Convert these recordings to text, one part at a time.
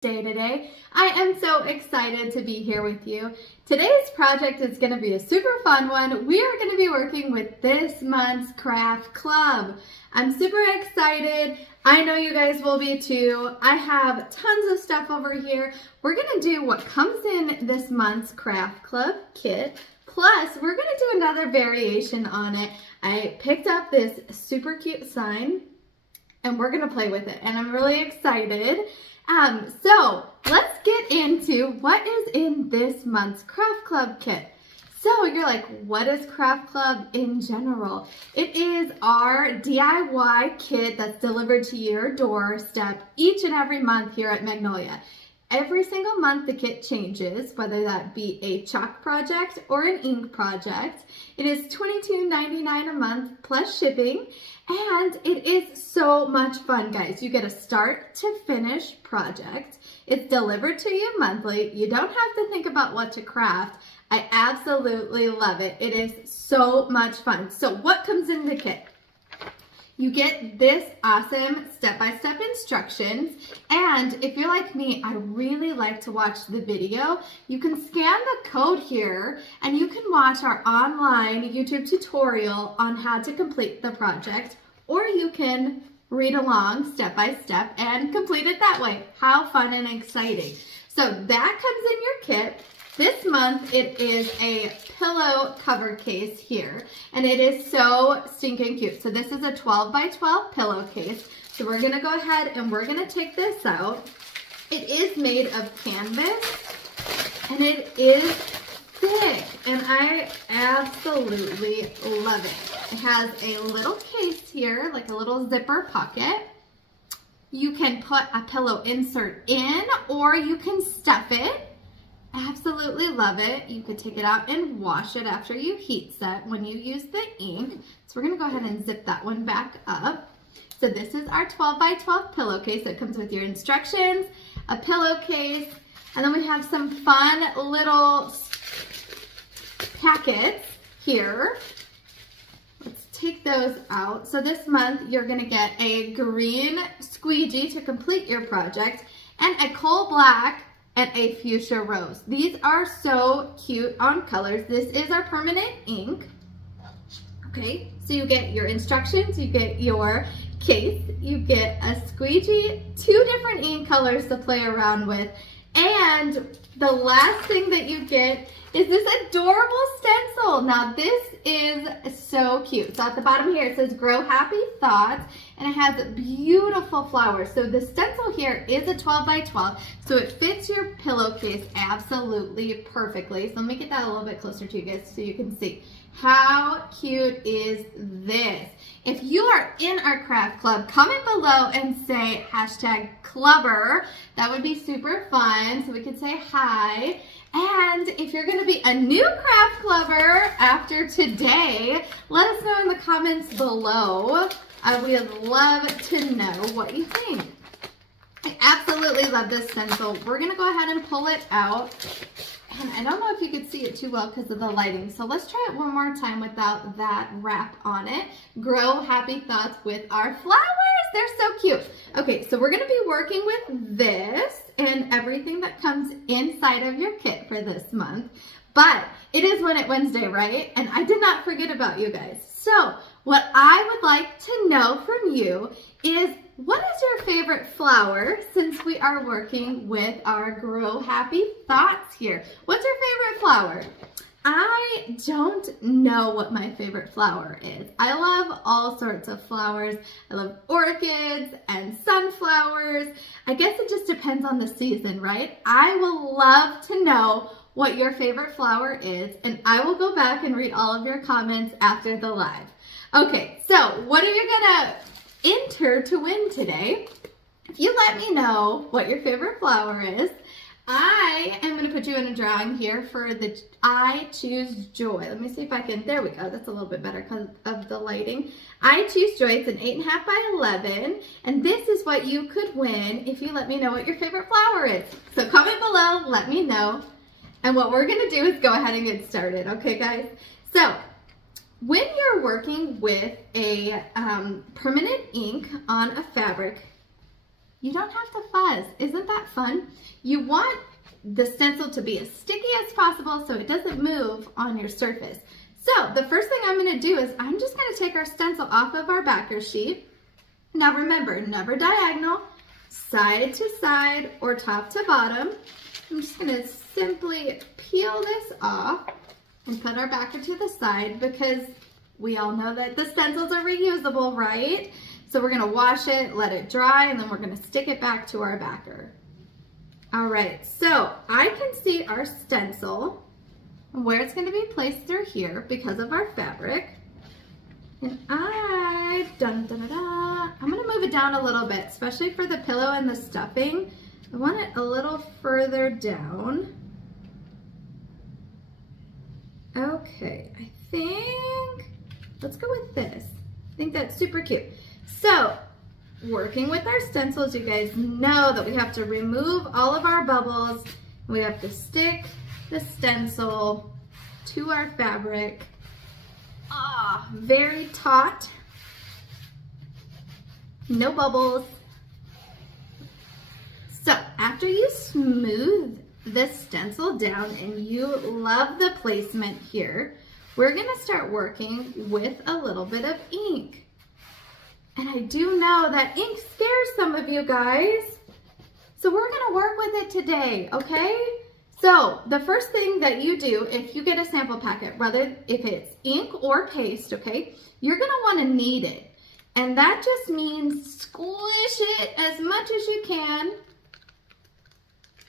Day today. I am so excited to be here with you. Today's project is going to be a super fun one. We are going to be working with this month's craft club. I'm super excited. I know you guys will be too. I have tons of stuff over here. We're going to do what comes in this month's craft club kit. Plus, we're going to do another variation on it. I picked up this super cute sign and we're going to play with it. And I'm really excited. So let's get into what is in this month's Craft Club kit. So you're like, what is Craft Club in general? It is our DIY kit that's delivered to your doorstep each and every month here at Magnolia. Every single month the kit changes, whether that be a chalk project or an ink project. It is $22.99 a month plus shipping, and it is so much fun, guys. You get a start to finish project. It's delivered to you monthly. You don't have to think about what to craft. I absolutely love it. It is so much fun. So what comes in the kit? You get this awesome step-by-step instructions, and if you're like me, I really like to watch the video. You can scan the code here and you can watch our online YouTube tutorial on how to complete the project, or you can read along step-by-step and complete it that way. How fun and exciting. So that comes in your kit. This month, it is a pillow cover case here, and it is so stinking cute. So this is a 12 by 12 pillowcase. So we're gonna go ahead and we're gonna take this out. It is made of canvas, and it is thick, and I absolutely love it. It has a little case here, like a little zipper pocket. You can put a pillow insert in, or you can stuff it. Absolutely love it. You could take it out and wash it after you heat set when you use the ink. So we're going to go ahead and zip that one back up. So this is our 12 by 12 pillowcase. It comes with your instructions, a pillowcase, and then we have some fun little packets here. Let's take those out. So this month you're going to get a green squeegee to complete your project, and a coal black and a fuchsia rose. These are so cute on colors. This is our permanent ink. Okay, so you get your instructions, you get your case, you get a squeegee, 2 different ink colors to play around with, and the last thing that you get is this adorable stencil. Now this is so cute. So at the bottom here it says grow happy thoughts, and it has beautiful flowers. So the stencil here is a 12 by 12, so it fits your pillowcase absolutely perfectly. So let me get that a little bit closer to you guys so you can see. How cute is this? If you are in our craft club, comment below and say #clubber. That would be super fun, so we could say hi. And if you're going to be a new craft clubber after today, let us know in the comments below. We would love to know what you think. I absolutely love this stencil. We're going to go ahead and pull it out. And I don't know if you could see it too well because of the lighting. So let's try it one more time without that wrap on it. Grow happy thoughts with our flowers. They're so cute. Okay, so we're going to be working with this and everything that comes inside of your kit for this month. But it is Win It Wednesday, right? And I did not forget about you guys. So what I would like to know from you is, what is your favorite flower, since we are working with our Grow Happy Thoughts here? What's your favorite flower? I don't know what my favorite flower is. I love all sorts of flowers. I love orchids and sunflowers. I guess it just depends on the season, right? I will love to know what your favorite flower is, and I will go back and read all of your comments after the live. Okay, so what are you gonna enter to win today? If you let me know what your favorite flower is, I am going to put you in a drawing here for the I Choose Joy. Let me see if I can, there we go, that's a little bit better because of the lighting. I Choose Joy, it's an 8.5 by 11, and this is what you could win if you let me know what your favorite flower is. So comment below, let me know, and what we're going to do is go ahead and get started, okay guys? So when you're working with a permanent ink on a fabric, You don't have to fuzz. Isn't that fun? You want the stencil to be as sticky as possible so it doesn't move on your surface. So the first thing I'm going to do is I'm just going to take our stencil off of our backer sheet. Now remember, never diagonal, side to side or top to bottom. I'm just going to simply peel this off and put our backer to the side because we all know that the stencils are reusable, right? So we're going to wash it, let it dry, and then we're going to stick it back to our backer. All right, so I can see our stencil and where it's going to be placed through here because of our fabric. And I'm going to move it down a little bit, especially for the pillow and the stuffing. I want it a little further down. Okay, I think, let's go with this. I think that's super cute. So, working with our stencils, you guys know that we have to remove all of our bubbles. We have to stick the stencil to our fabric. Very taut. No bubbles. So after you smooth this stencil down and you love the placement here, we're gonna start working with a little bit of ink. And I do know that ink scares some of you guys. So we're gonna work with it today, okay? So the first thing that you do, if you get a sample packet, whether if it's ink or paste, okay, you're gonna wanna knead it. And that just means squish it as much as you can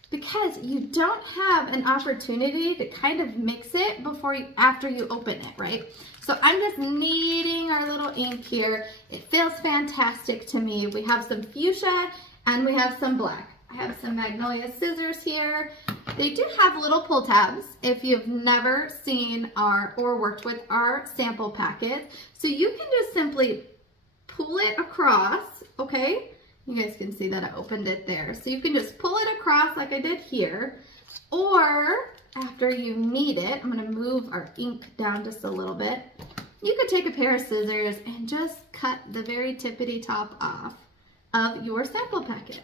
because you don't have an opportunity to kind of mix it after you open it, right? So I'm just kneading our little ink here. It feels fantastic to me. We have some fuchsia and we have some black. I have some Magnolia scissors here. They do have little pull tabs if you've never seen or worked with our sample packet. So you can just simply pull it across, okay? You guys can see that I opened it there. So you can just pull it across like I did here. Or after you knead it, I'm gonna move our ink down just a little bit. You could take a pair of scissors and just cut the very tippity top off of your sample packet.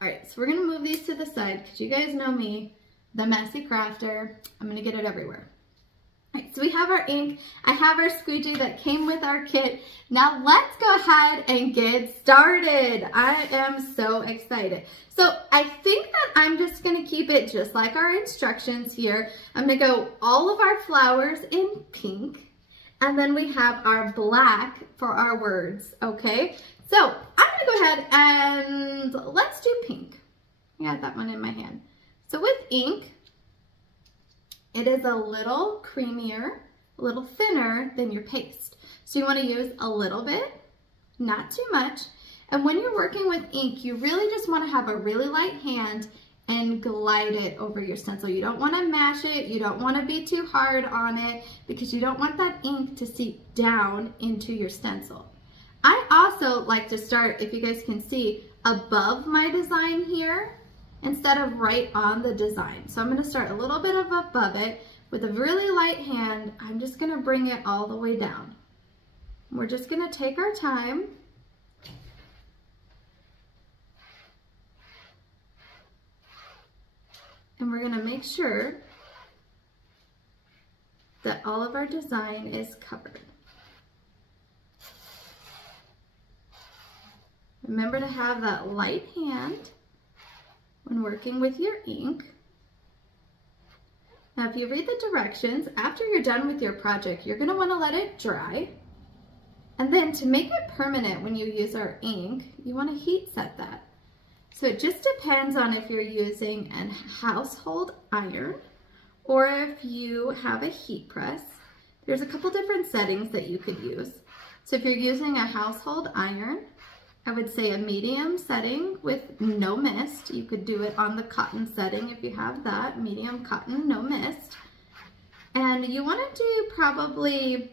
All right, so we're gonna move these to the side because you guys know me, the messy crafter. I'm gonna get it everywhere. All right, so we have our ink. I have our squeegee that came with our kit. Now let's go ahead and get started. I am so excited. So I think that I'm just gonna keep it just like our instructions here. I'm gonna go all of our flowers in pink, and then we have our black for our words, okay? So I'm gonna go ahead and let's do pink. I got that one in my hand. So with ink, it is a little creamier, a little thinner than your paste. So you wanna use a little bit, not too much. And when you're working with ink, you really just wanna have a really light hand and glide it over your stencil. You don't wanna mash it, you don't wanna be too hard on it because you don't want that ink to seep down into your stencil. I also like to start, if you guys can see, above my design here instead of right on the design. So I'm gonna start a little bit above it with a really light hand. I'm just gonna bring it all the way down. We're just gonna take our time. And we're gonna make sure that all of our design is covered. Remember to have that light hand when working with your ink. Now, if you read the directions, after you're done with your project, you're gonna wanna let it dry. And then to make it permanent when you use our ink, you wanna heat set that. So it just depends on if you're using a household iron or if you have a heat press. There's a couple different settings that you could use. So if you're using a household iron, I would say a medium setting with no mist. You could do it on the cotton setting if you have that, medium cotton, no mist. And you want to do probably,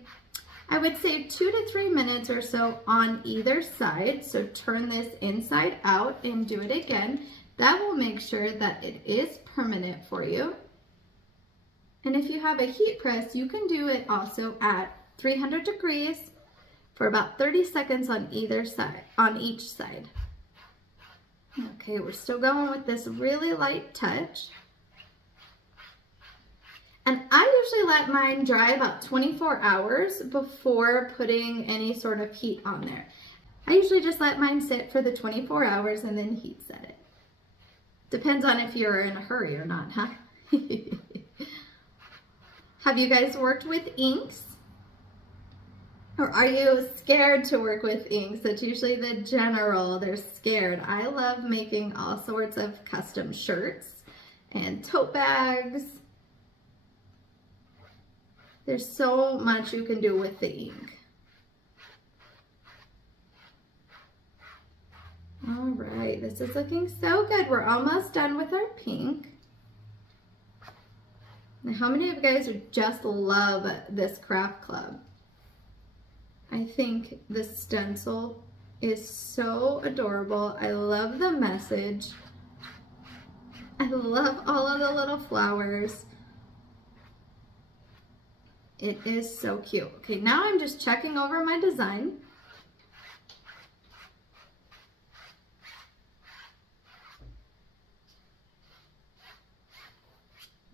I would say 2 to 3 minutes or so on either side. So turn this inside out and do it again. That will make sure that it is permanent for you. And if you have a heat press, you can do it also at 300 degrees for about 30 seconds on either side, on each side. Okay, we're still going with this really light touch. And I usually let mine dry about 24 hours before putting any sort of heat on there. I usually just let mine sit for the 24 hours and then heat set it. Depends on if you're in a hurry or not, huh? Have you guys worked with inks? Or are you scared to work with inks? That's usually the general, they're scared. I love making all sorts of custom shirts and tote bags. There's so much you can do with the ink. All right, this is looking so good. We're almost done with our pink. Now, how many of you guys just love this craft club? I think the stencil is so adorable. I love the message. I love all of the little flowers. It is so cute. Okay, now I'm just checking over my design.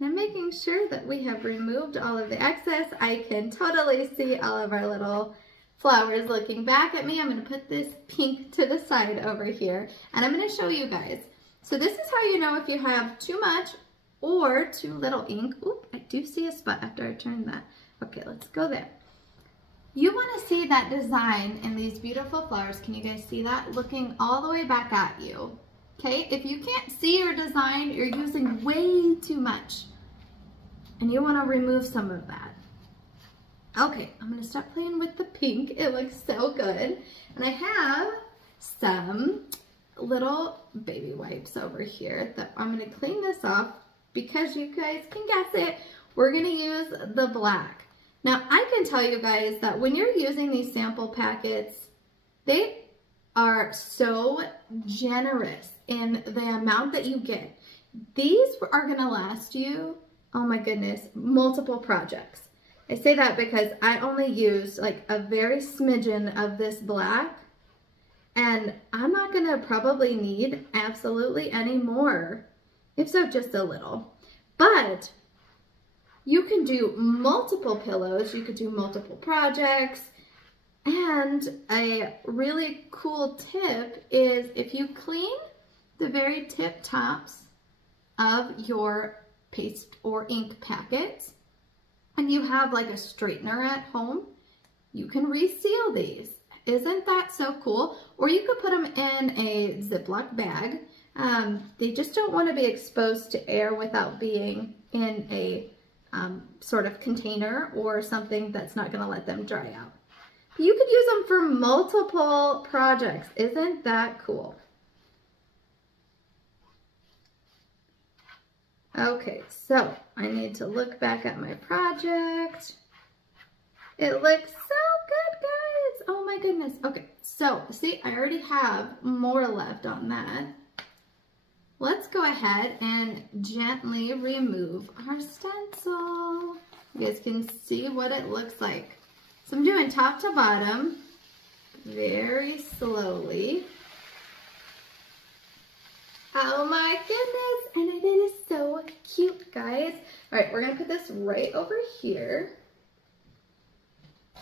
I'm making sure that we have removed all of the excess. I can totally see all of our little flowers looking back at me. I'm going to put this pink to the side over here, and I'm going to show you guys. So this is how you know if you have too much or too little ink. Oop, I do see a spot after I turn that. Okay, let's go there. You want to see that design in these beautiful flowers. Can you guys see that? Looking all the way back at you. Okay, if you can't see your design, you're using way too much, and you want to remove some of that. Okay, I'm going to stop playing with the pink. It looks so good. And I have some little baby wipes over here that I'm going to clean this off because you guys can guess it. We're going to use the black. Now, I can tell you guys that when you're using these sample packets, they are so generous in the amount that you get. These are going to last you, oh my goodness, multiple projects. I say that because I only used like a very smidgen of this black, and I'm not gonna probably need absolutely any more, if so just a little. But you can do multiple pillows, you could do multiple projects, and a really cool tip is if you clean the very tip tops of your paste or ink packets, and you have like a straightener at home, you can reseal these. Isn't that so cool? Or you could put them in a Ziploc bag. They just don't want to be exposed to air without being in a sort of container or something that's not going to let them dry out. You could use them for multiple projects. Isn't that cool? Okay, so I need to look back at my project. It looks so good, guys. Oh my goodness. Okay, so see, I already have more left on that. Let's go ahead and gently remove our stencil. You guys can see what it looks like. So I'm doing top to bottom, very slowly. Oh my goodness, and it is so cute, guys. All right, we're gonna put this right over here.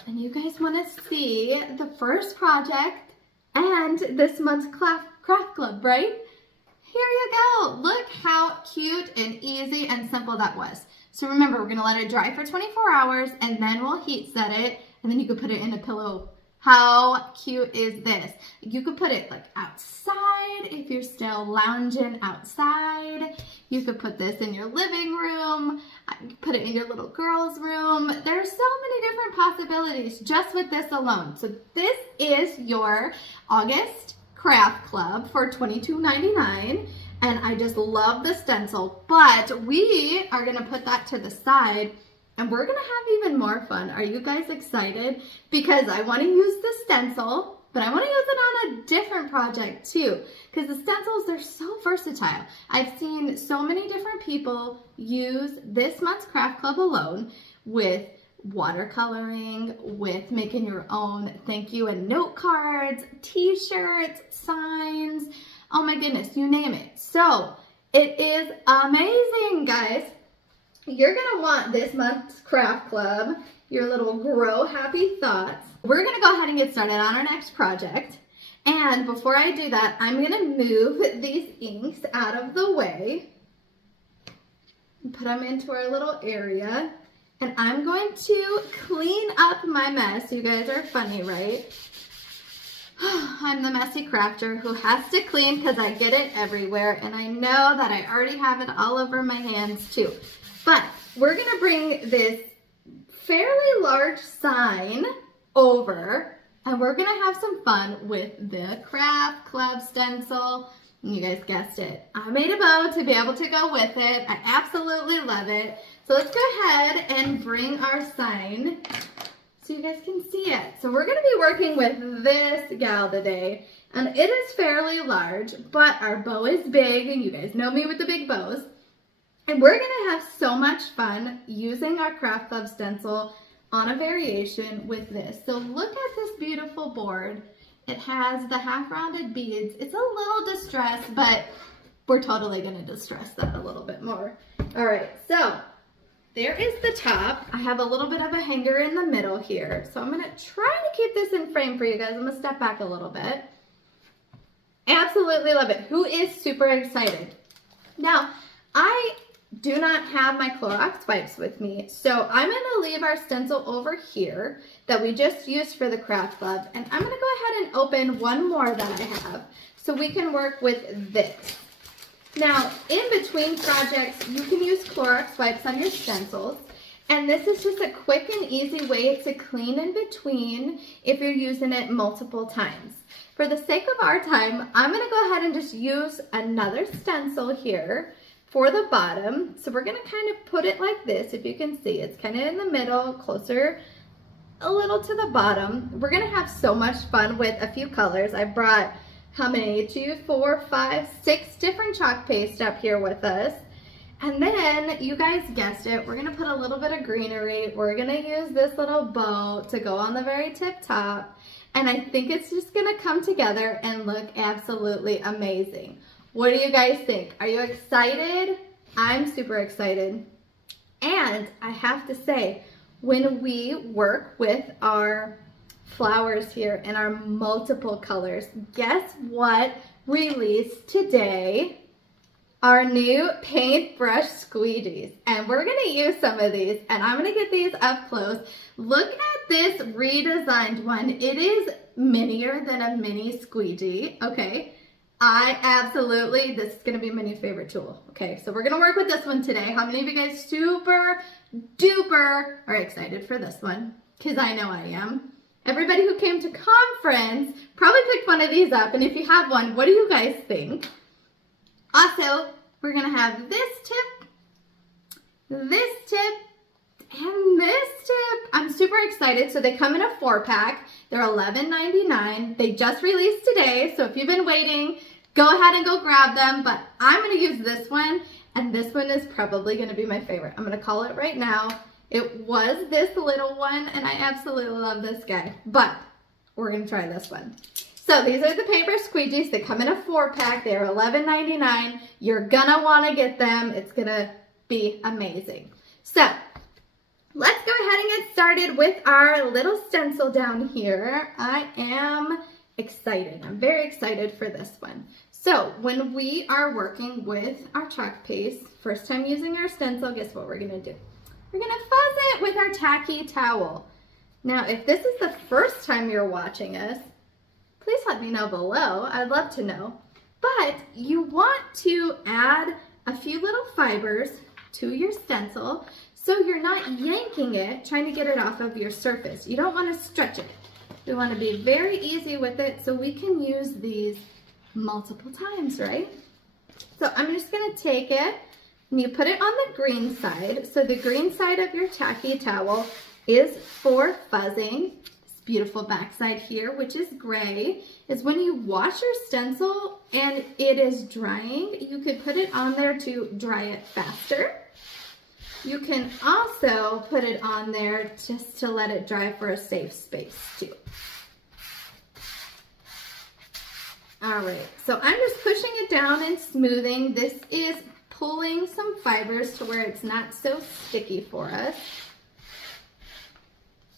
And you guys wanna see the first project and this month's craft club, right? Here you go. Look how cute and easy and simple that was. So remember, we're gonna let it dry for 24 hours and then we'll heat set it, and then you can put it in a pillow. How cute is this? You could put it like outside if you're still lounging outside. You could put this in your living room. You could put it in your little girl's room. There are so many different possibilities just with this alone. So this is your August craft club for $22.99. And I just love the stencil, but we are gonna put that to the side and we're gonna have even more fun. Are you guys excited? Because I wanna use the stencil, but I wanna use it on a different project too. Because the stencils, they're so versatile. I've seen so many different people use this month's craft club alone with watercoloring, with making your own thank you and note cards, t-shirts, signs, Oh my goodness, you name it. So it is amazing, guys. You're gonna want this month's craft club, your little grow happy thoughts. We're gonna go ahead and get started on our next project. And before I do that, I'm gonna move these inks out of the way and put them into our little area. And I'm going to clean up my mess. You guys are funny, right? I'm the messy crafter who has to clean because I get it everywhere. And I know that I already have it all over my hands too. But we're gonna bring this fairly large sign over and we're gonna have some fun with the craft club stencil. And you guys guessed it. I made a bow to be able to go with it. I absolutely love it. So let's go ahead and bring our sign so you guys can see it. So we're gonna be working with this gal today. And it is fairly large, but our bow is big and you guys know me with the big bows. And we're gonna have so much fun using our craft club stencil on a variation with this. So look at this beautiful board. It has the half rounded beads. It's a little distressed, but we're totally gonna distress that a little bit more. All right, so there is the top. I have a little bit of a hanger in the middle here. So I'm gonna try to keep this in frame for you guys. I'm gonna step back a little bit. Absolutely love it. Who is super excited? Now, I do not have my Clorox wipes with me, so I'm gonna leave our stencil over here that we just used for the craft club, and I'm gonna go ahead and open one more that I have so we can work with this. Now, in between projects, you can use Clorox wipes on your stencils, and this is just a quick and easy way to clean in between if you're using it multiple times. For the sake of our time, I'm gonna go ahead and just use another stencil here for the bottom. So we're gonna kind of put it like this. If you can see, it's kind of in the middle, closer a little to the bottom. We're gonna have so much fun with a few colors. I brought how many? 2, 4, 5, 6 different chalk paste up here with us. And then, you guys guessed it, we're gonna put a little bit of greenery. We're gonna use this little bow to go on the very tip top. And I think it's just gonna come together and look absolutely amazing. What do you guys think? Are you excited? I'm super excited. And I have to say, when we work with our flowers here in our multiple colors, guess what released today? Our new paintbrush squeegees. And we're gonna use some of these, and I'm gonna get these up close. Look at this redesigned one. It is minier than a mini squeegee, okay? This is gonna be my new favorite tool. Okay, so we're gonna work with this one today. How many of you guys super duper are excited for this one? Because I know I am. Everybody who came to conference probably picked one of these up, and if you have one, what do you guys think? Also, we're gonna have this tip, and this tip. I'm super excited. So they come in a 4-pack. They're $11.99. They just released today, so if you've been waiting, go ahead and go grab them, but I'm gonna use this one, and this one is probably gonna be my favorite. I'm gonna call it right now. It was this little one, and I absolutely love this guy, but we're gonna try this one. So these are the paper squeegees. They come in a 4-pack. They're $11.99. You're gonna wanna get them. It's gonna be amazing. So let's go ahead and get started with our little stencil down here. I am excited. I'm very excited for this one. So when we are working with our chalk paste, first time using our stencil, guess what we're gonna do? We're gonna fuzz it with our tacky towel. Now, if this is the first time you're watching us, please let me know below. I'd love to know. But you want to add a few little fibers to your stencil so you're not yanking it, trying to get it off of your surface. You don't want to stretch it. We want to be very easy with it so we can use these multiple times, right? So I'm just going to take it and you put it on the green side. So the green side of your tacky towel is for fuzzing. This beautiful back side here, which is gray, is when you wash your stencil and it is drying, you could put it on there to dry it faster. You can also put it on there just to let it dry for a safe space too. All right, so I'm just pushing it down and smoothing. This is pulling some fibers to where it's not so sticky for us.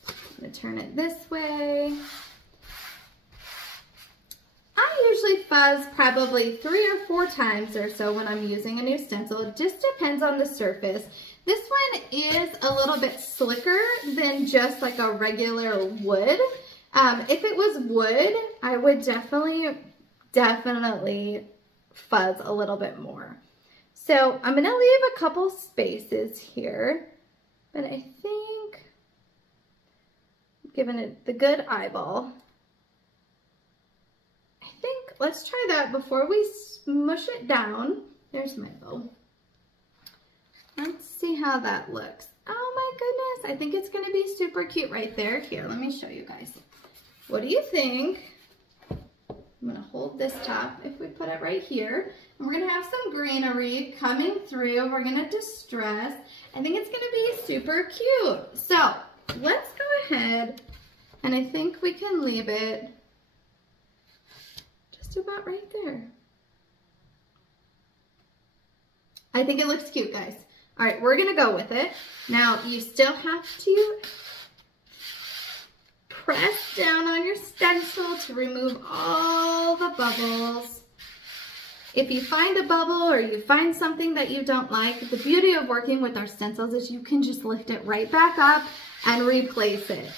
I'm gonna turn it this way. I usually fuzz probably 3 or 4 times or so when I'm using a new stencil. It just depends on the surface. This one is a little bit slicker than just like a regular wood. If it was wood, I would definitely fuzz a little bit more. So I'm gonna leave a couple spaces here, but I think I'm giving it the good eyeball. I think let's try that before we smush it down. There's my bow. Let's see how that looks. Oh my goodness, I think it's gonna be super cute right there. Here, let me show you guys. What do you think? I'm gonna hold this top if we put it right here. And we're gonna have some greenery coming through. We're gonna distress. I think it's gonna be super cute. So let's go ahead, and I think we can leave it just about right there. I think it looks cute, guys. All right, we're gonna go with it. Now you still have to press down on your stencil to remove all the bubbles. If you find a bubble or you find something that you don't like, the beauty of working with our stencils is you can just lift it right back up and replace it.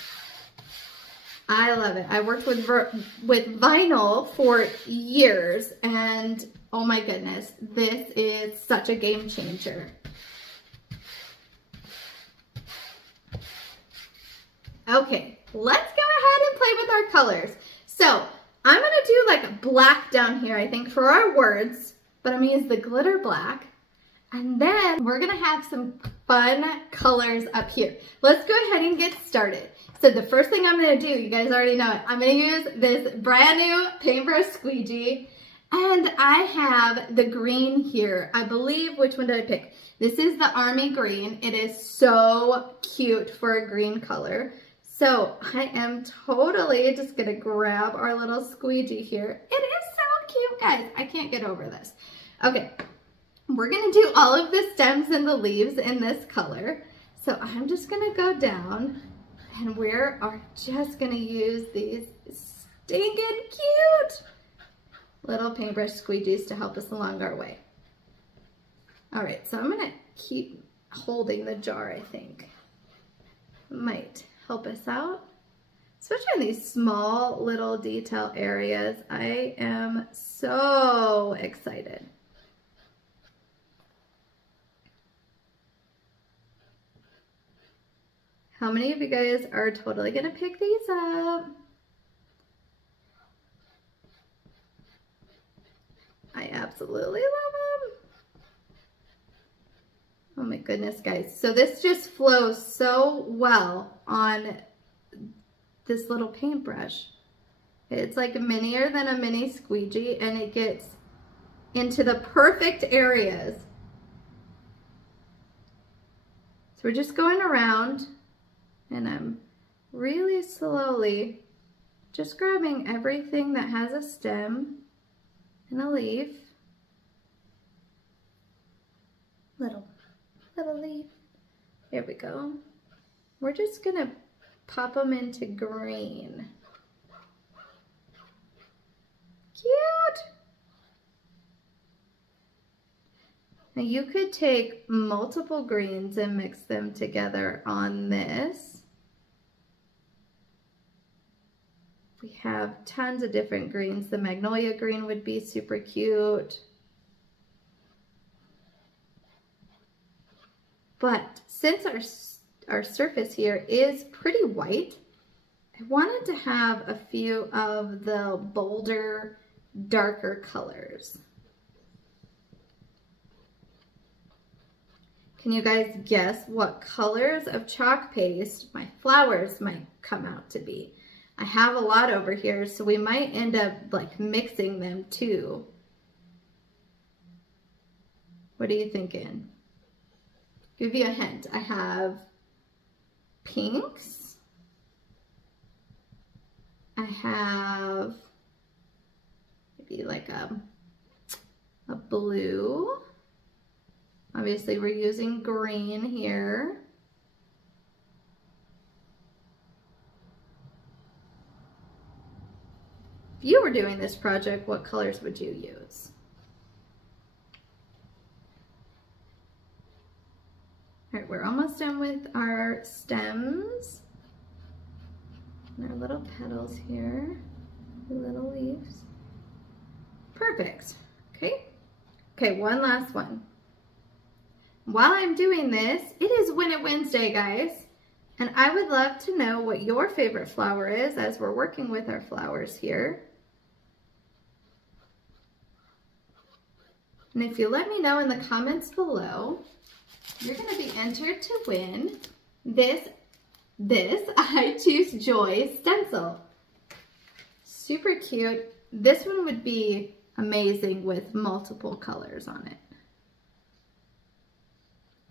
I love it. I worked with vinyl for years, and oh my goodness, this is such a game changer. Okay, let's go ahead and play with our colors. So I'm gonna do like black down here, I think, for our words, but I'm gonna use the glitter black. And then we're gonna have some fun colors up here. Let's go ahead and get started. So the first thing I'm gonna do, you guys already know it, I'm gonna use this brand new paintbrush squeegee. And I have the green here. I believe, which one did I pick? This is the army green. It is so cute for a green color. So I am totally just gonna grab our little squeegee here. It is so cute, guys. I can't get over this. Okay, we're gonna do all of the stems and the leaves in this color. So I'm just gonna go down, and we are just gonna use these stinking cute little paintbrush squeegees to help us along our way. All right, so I'm gonna keep holding the jar, I think. Might help us out, especially in these small little detail areas. I am so excited. How many of you guys are totally gonna pick these up? I absolutely love them. Oh my goodness, guys. So this just flows so well on this little paintbrush. It's like minier than a mini squeegee, and it gets into the perfect areas. So we're just going around, and I'm really slowly just grabbing everything that has a stem and a leaf. Little leaf. There we go. We're just gonna pop them into green. Cute. Now you could take multiple greens and mix them together on this. We have tons of different greens. The Magnolia green would be super cute. But since our surface here is pretty white, I wanted to have a few of the bolder, darker colors. Can you guys guess what colors of chalk paste my flowers might come out to be? I have a lot over here, so we might end up like mixing them too. What are you thinking? Give you a hint. I have pinks. I have, maybe like a blue. Obviously we're using green here. If you were doing this project, what colors would you use? All right, we're almost done with our stems and our little petals here, the little leaves. Perfect. Okay. Okay, one last one. While I'm doing this, it is Win It Wednesday, guys. And I would love to know what your favorite flower is as we're working with our flowers here. And if you let me know in the comments below, you're going to be entered to win this I Choose Joy stencil. Super cute. This one would be amazing with multiple colors on it.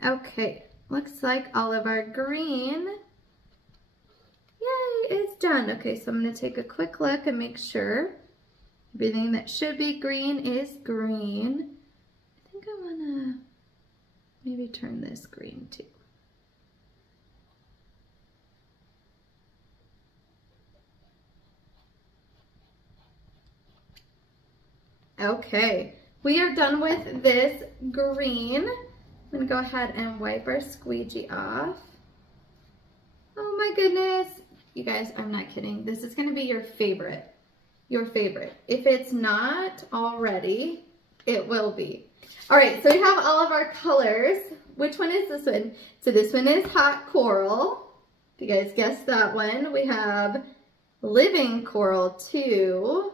Okay, looks like all of our green, yay, is done. Okay, so I'm going to take a quick look and make sure everything that should be green is green. I think I want to maybe turn this green too. Okay, we are done with this green. I'm gonna go ahead and wipe our squeegee off. Oh my goodness. You guys, I'm not kidding. This is gonna be your favorite. Your favorite. If it's not already, it will be. All right, so we have all of our colors. Which one is this one? So this one is Hot Coral. If you guys guessed that one. We have Living Coral too.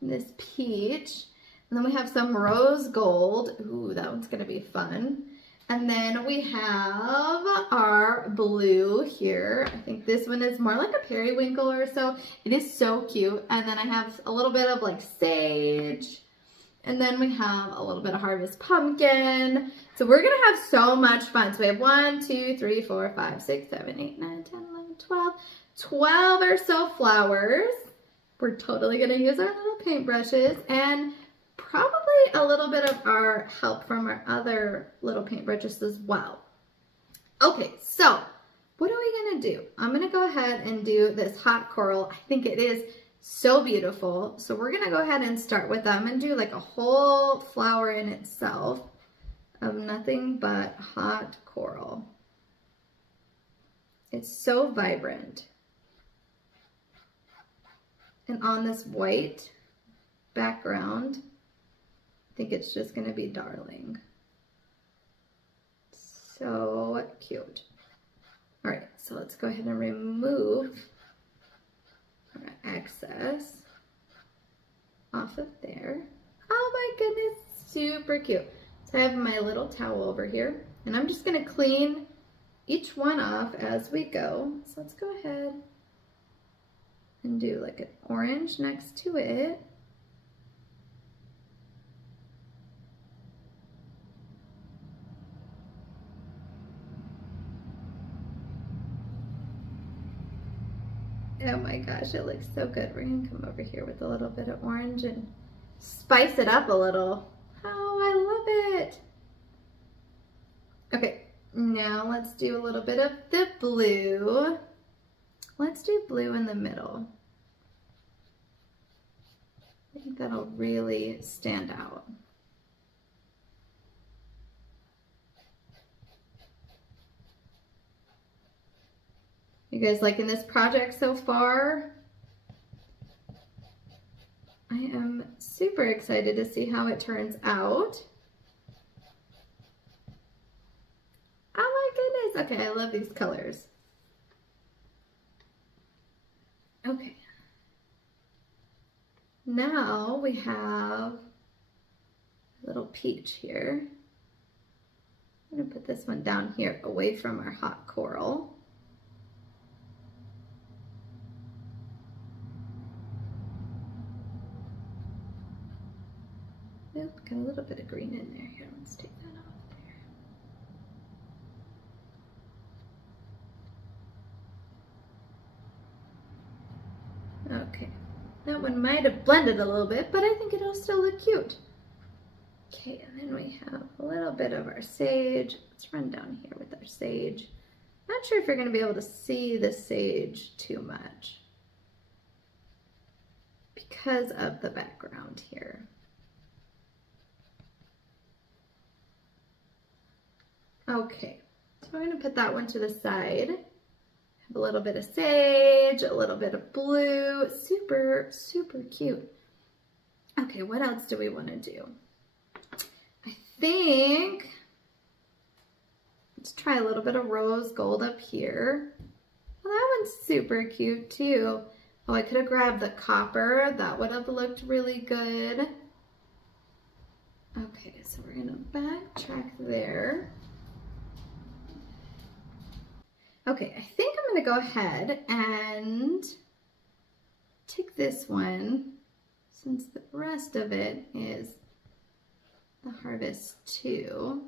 This peach. And then we have some Rose Gold. Ooh, that one's gonna be fun. And then we have our blue here. I think this one is more like a periwinkle or so. It is so cute. And then I have a little bit of like sage. And then we have a little bit of harvest pumpkin. So we're gonna have so much fun. So we have 1, 2, 3, 4, 5, 6, 7, 8, 9, 10, 11, 12. 12 or so flowers. We're totally gonna use our little paintbrushes and probably a little bit of our help from our other little paintbrushes as well. Okay, so what are we gonna do? I'm gonna go ahead and do this hot coral. I think it is so beautiful. So we're gonna go ahead and start with that. I'm gonna do like a whole flower in itself of nothing but hot coral. It's so vibrant. And on this white background, I think it's just gonna be darling. So cute. All right, so let's go ahead and remove our excess off of there. Oh my goodness, super cute. So I have my little towel over here, and I'm just gonna clean each one off as we go. So let's go ahead and do like an orange next to it. Oh my gosh, it looks so good. We're gonna come over here with a little bit of orange and spice it up a little. Oh, I love it. Okay, now let's do a little bit of the blue. Let's do blue in the middle. I think that'll really stand out. You guys liking this project so far? I am super excited to see how it turns out. Oh my goodness. Okay, I love these colors. Okay. Now we have a little peach here. I'm gonna put this one down here away from our hot coral. Oop, got a little bit of green in there. Here, let's take that off there. Okay, That one might have blended a little bit, but I think it'll still look cute. Okay, and then we have a little bit of our sage. Let's run down here with our sage. Not sure if you're going to be able to see the sage too much because of the background here. Okay, so we're going to put that one to the side. Have a little bit of sage, a little bit of blue. Super, super cute. Okay, what else do we want to do? I think, let's try a little bit of rose gold up here. Well, that one's super cute too. Oh, I could have grabbed the copper. That would have looked really good. Okay, so we're gonna backtrack there. Okay, I think I'm gonna go ahead and take this one, since the rest of it is the harvest too.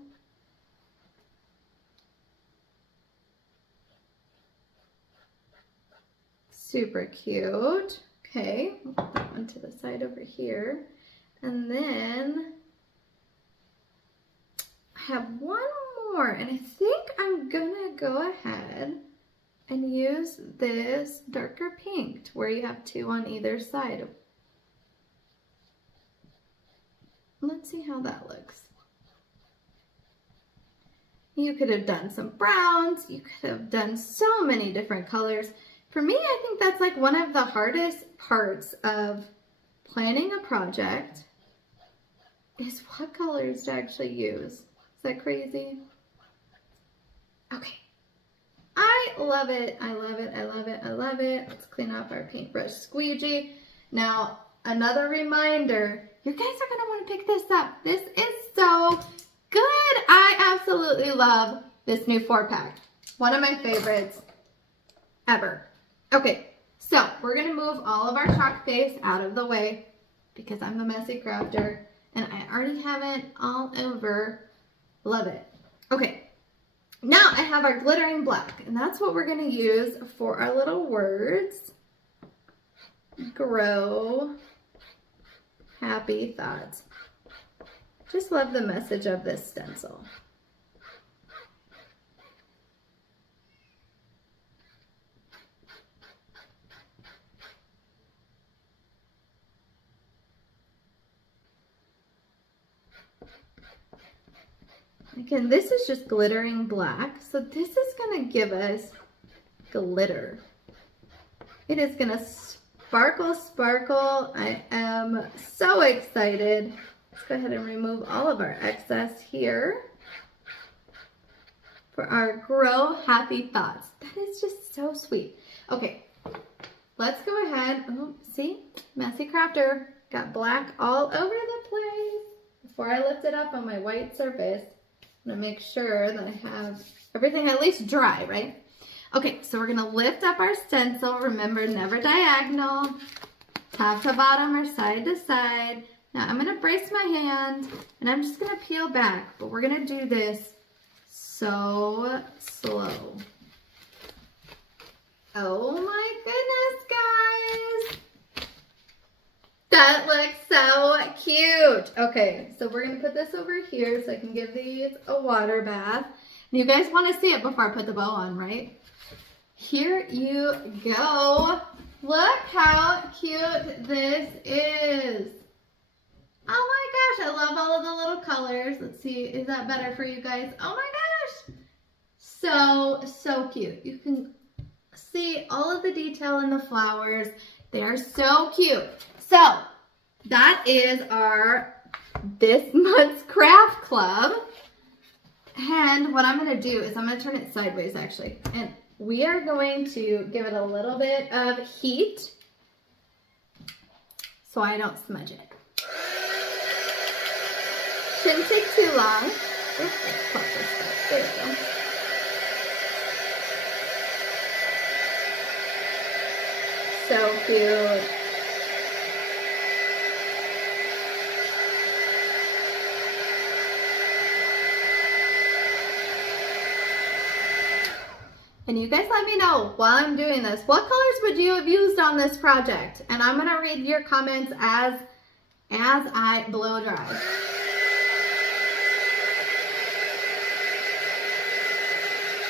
Super cute. Okay, we'll put that one to the side over here. And then I have one more, and I think I'm gonna go ahead and use this darker pink to where you have two on either side. Let's see how that looks. You could have done some browns, you could have done so many different colors. For me, I think that's like one of the hardest parts of planning a project is what colors to actually use. Is that crazy? Okay. I love it. I love it. I love it. I love it. Let's clean off our paintbrush squeegee. Now, another reminder, you guys are going to want to pick this up. This is so good. I absolutely love this new 4-pack. One of my favorites ever. Okay, so we're going to move all of our chalk face out of the way because I'm the messy crafter and I already have it all over. Love it. Okay, now I have our glittering black, and that's what we're going to use for our little words. Grow happy thoughts. Just love the message of this stencil. Again, this is just glittering black, so this is going to give us glitter. It is going to sparkle, sparkle. I am so excited. Let's go ahead and remove all of our excess here for our Grow Happy Thoughts. That is just so sweet. Okay, let's go ahead. Oh, see? Messy crafter. Got black all over the place. Before I lift it up on my white surface, I'm gonna make sure that I have everything at least dry, right? Okay, so we're gonna lift up our stencil. Remember, never diagonal, top to bottom or side to side. Now I'm gonna brace my hand and I'm just gonna peel back, but we're gonna do this so slow. Oh my goodness, guys. That looks so cute. Okay, so we're gonna put this over here so I can give these a water bath. And you guys wanna see it before I put the bow on, right? Here you go. Look how cute this is. Oh my gosh, I love all of the little colors. Let's see, is that better for you guys? Oh my gosh. So cute. You can see all of the detail in the flowers. They are so cute. So that is our this month's craft club. And what I'm gonna do is I'm gonna turn it sideways actually. And we are going to give it a little bit of heat so I don't smudge it. Shouldn't take too long. Oops, let's pop this back. There we go. So cute. And you guys let me know while I'm doing this, what colors would you have used on this project? And I'm gonna read your comments as I blow dry.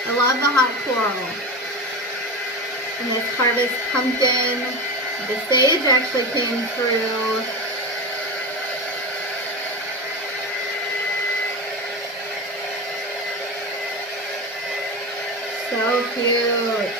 I love the hot coral. And this harvest pumpkin, the sage actually came through. So cute.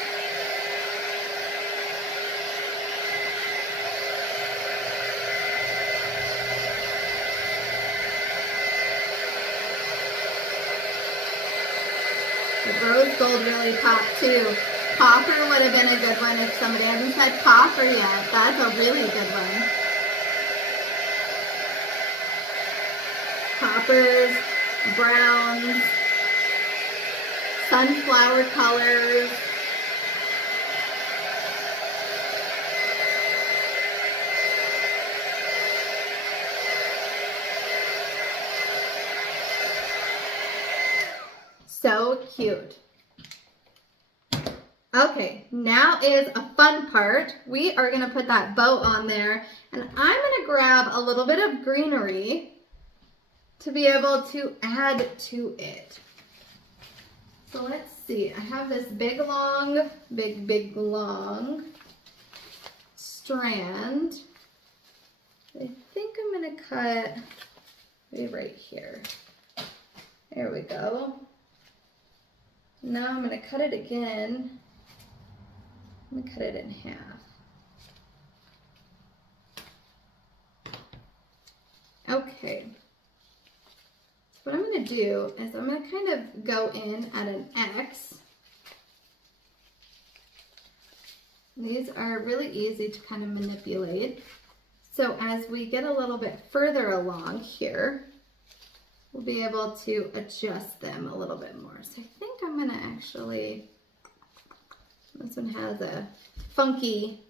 The rose gold really popped too. Copper would have been a good one if somebody hasn't said copper yet. That's a really good one. Coppers, browns, sunflower colors. So cute. Okay, now is a fun part. We are gonna put that bow on there, and I'm gonna grab a little bit of greenery to be able to add to it. So let's see, I have this big long strand. I think I'm gonna cut maybe right here. There we go. Now I'm gonna cut it again. I'm gonna cut it in half. Okay. So what I'm gonna do is I'm gonna kind of go in at an X. These are really easy to kind of manipulate. So as we get a little bit further along here, we'll be able to adjust them a little bit more. So I think I'm gonna actually, this one has a funky,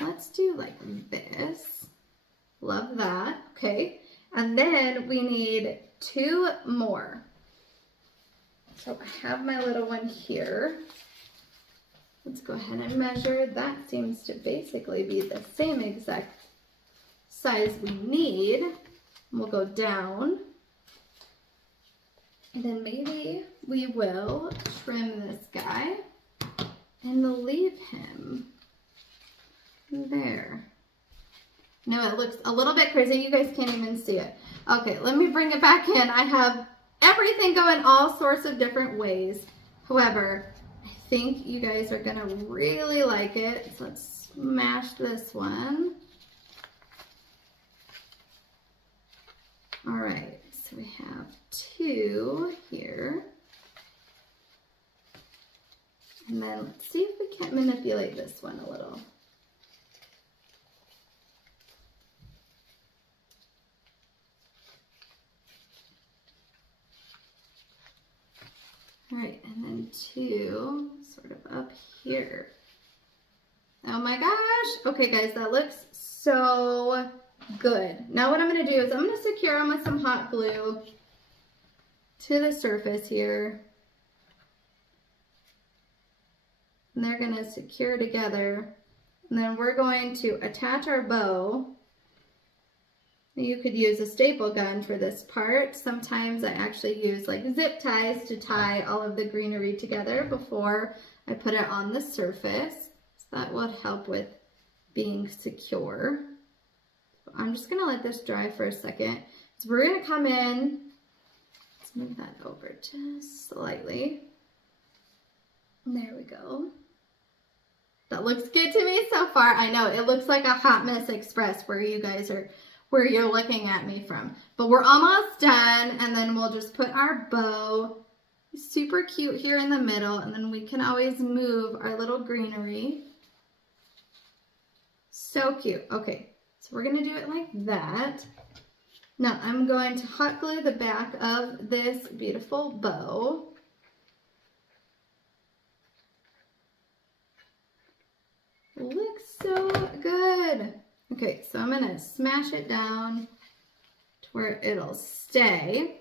let's do like this. Love that, okay. And then we need 2 more. So I have my little one here. Let's go ahead and measure. That seems to basically be the same exact size we need. We'll go down. And then maybe we will trim this guy and leave him there. No, it looks a little bit crazy. You guys can't even see it. Okay, let me bring it back in. I have everything going all sorts of different ways. However, I think you guys are gonna really like it. So let's smash this one. All right, so we have 2 here. And then let's see if we can't manipulate this one a little. All right, and then 2 sort of up here. Oh my gosh. Okay, guys, that looks so good. Now what I'm going to do is I'm going to secure them with some hot glue to the surface here. And they're going to secure together. And then we're going to attach our bow. You could use a staple gun for this part. Sometimes I actually use like zip ties to tie all of the greenery together before I put it on the surface. So that would help with being secure. So I'm just gonna let this dry for a second. So we're gonna come in, let's move that over just slightly. There we go. That looks good to me so far. I know, it looks like a Hot Mess Express where you guys are, where you're looking at me from. But we're almost done, and then we'll just put our bow super cute here in the middle, and then we can always move our little greenery. So cute. Okay, so we're gonna do it like that. Now I'm going to hot glue the back of this beautiful bow. Looks so good. Okay, so I'm gonna smash it down to where it'll stay.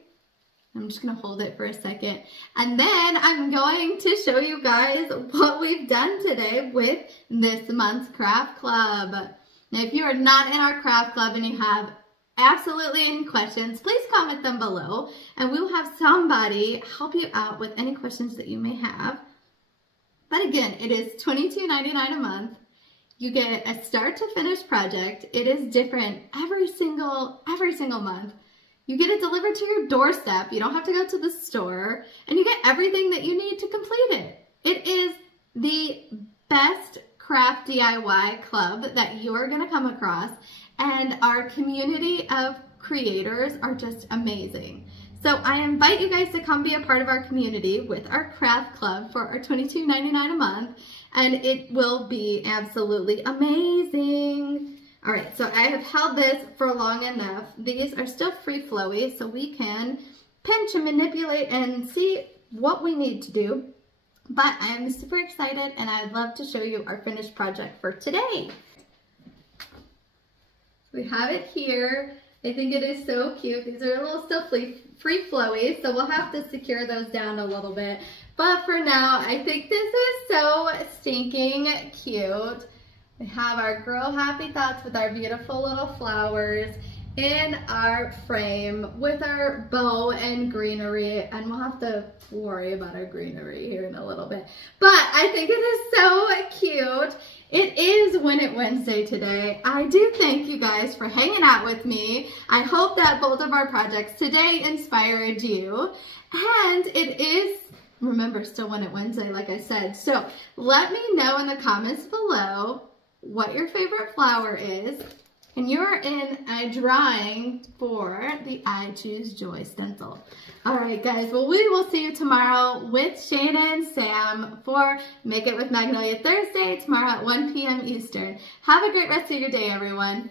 I'm just gonna hold it for a second. And then I'm going to show you guys what we've done today with this month's craft club. Now, if you are not in our craft club and you have absolutely any questions, please comment them below and we will have somebody help you out with any questions that you may have. But again, it is $22.99 a month. You get a start to finish project. It is different every single month. You get it delivered to your doorstep. You don't have to go to the store, and you get everything that you need to complete it. It is the best craft DIY club that you are going to come across, and our community of creators are just amazing. So I invite you guys to come be a part of our community with our craft club for our $22.99 a month, and it will be absolutely amazing. All right, so I have held this for long enough. These are still free flowy, so we can pinch and manipulate and see what we need to do. But I'm super excited and I'd love to show you our finished project for today. We have it here. I think it is so cute. These are a little still free flowy, so we'll have to secure those down a little bit. But for now, I think this is so stinking cute. We have our Grow Happy Thoughts with our beautiful little flowers in our frame with our bow and greenery, and we'll have to worry about our greenery here in a little bit. But I think it is so cute. It is Win It Wednesday today. I do thank you guys for hanging out with me. I hope that both of our projects today inspired you. And it is, remember, still Win It Wednesday, like I said. So let me know in the comments below what your favorite flower is, and you're in a drawing for the I Choose Joy stencil. All right, guys, well, we will see you tomorrow with Shayna and Sam for Make It with Magnolia Thursday, tomorrow at 1 p.m. Eastern. Have a great rest of your day, everyone.